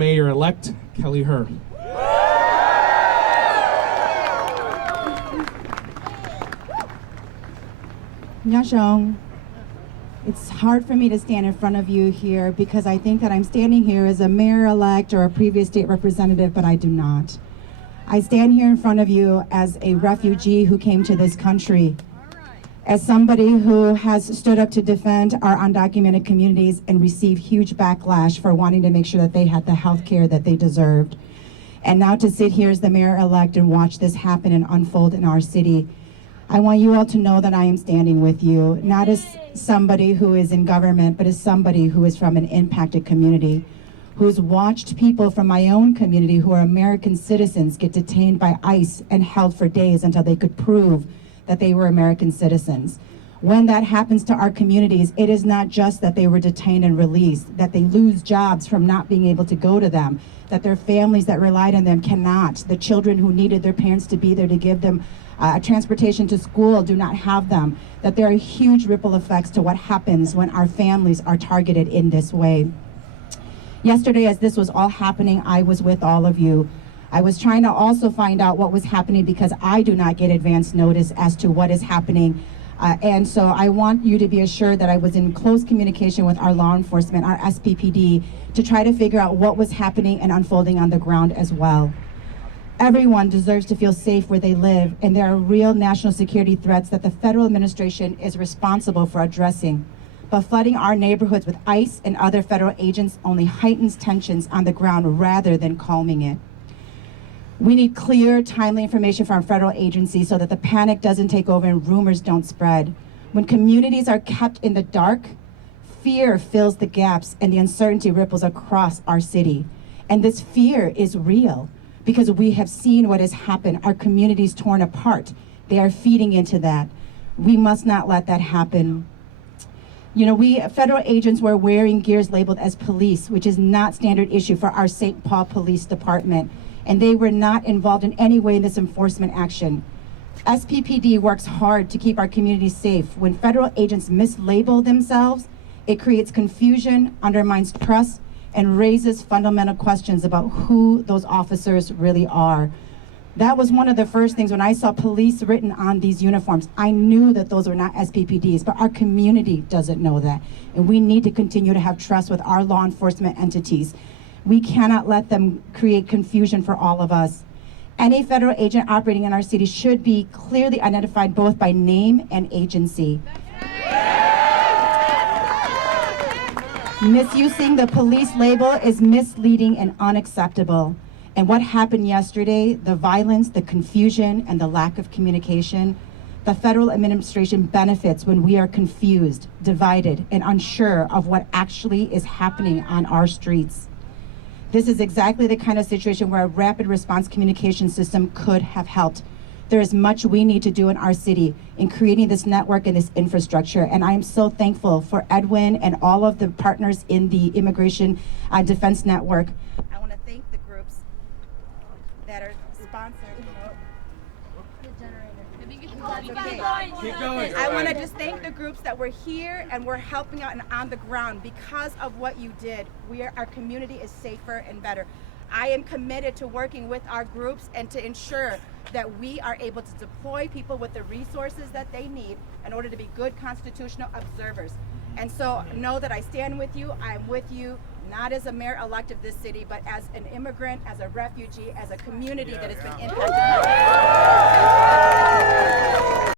Mayor-elect Kelly Her. Nyashong, it's hard for me to stand in front of you here because I think that I'm standing here as a mayor-elect or a previous state representative, but I do not. I stand here in front of you as a refugee who came to this country, as somebody who has stood up to defend our undocumented communities and received huge backlash for wanting to make sure that they had the health care that they deserved. And now to sit here as the mayor-elect and watch this happen and unfold in our city, I want you all to know that I am standing with you, not as somebody who is in government, but as somebody who is from an impacted community, who's watched people from my own community who are American citizens get detained by ICE and held for days until they could prove that they were American citizens. When that happens to our communities, it is not just that they were detained and released, that they lose jobs from not being able to go to them, that their families that relied on them cannot, the children who needed their parents to be there to give them transportation to school do not have them, that there are huge ripple effects to what happens when our families are targeted in this way. Yesterday, as this was all happening, I was with all of you. I was trying to also find out what was happening because I do not get advance notice as to what is happening. And so I want you to be assured that I was in close communication with our law enforcement, our SPPD, to try to figure out what was happening and unfolding on the ground as well. Everyone deserves to feel safe where they live, and there are real national security threats that the federal administration is responsible for addressing. But flooding our neighborhoods with ICE and other federal agents only heightens tensions on the ground rather than calming it. We need clear, timely information from federal agencies so that the panic doesn't take over and rumors don't spread. When communities are kept in the dark, fear fills the gaps and the uncertainty ripples across our city. And this fear is real because we have seen what has happened. Our communities torn apart. They are feeding into that. We must not let that happen. You know, federal agents were wearing gears labeled as police, which is not standard issue for our St. Paul Police Department. And they were not involved in any way in this enforcement action. SPPD works hard to keep our communities safe. When federal agents mislabel themselves, it creates confusion, undermines trust, and raises fundamental questions about who those officers really are. That was one of the first things when I saw police written on these uniforms. I knew that those were not SPPDs, but our community doesn't know that. And we need to continue to have trust with our law enforcement entities. We cannot let them create confusion for all of us. Any federal agent operating in our city should be clearly identified both by name and agency. Misusing the police label is misleading and unacceptable. And what happened yesterday, the violence, the confusion, and the lack of communication, the federal administration benefits when we are confused, divided, and unsure of what actually is happening on our streets. This is exactly the kind of situation where a rapid response communication system could have helped. There is much we need to do in our city in creating this network and this infrastructure. And I am so thankful for Edwin and all of the partners in the Immigration Defense Network. I want to thank the groups that are sponsored. Keep going. I want to just thank the groups that were here and were helping out and on the ground. Because of what you did, our community is safer and better. I am committed to working with our groups and to ensure that we are able to deploy people with the resources that they need in order to be good constitutional observers. And so know that I stand with you. I am with you, not as a mayor-elect of this city, but as an immigrant, as a refugee, as a community that has been impacted.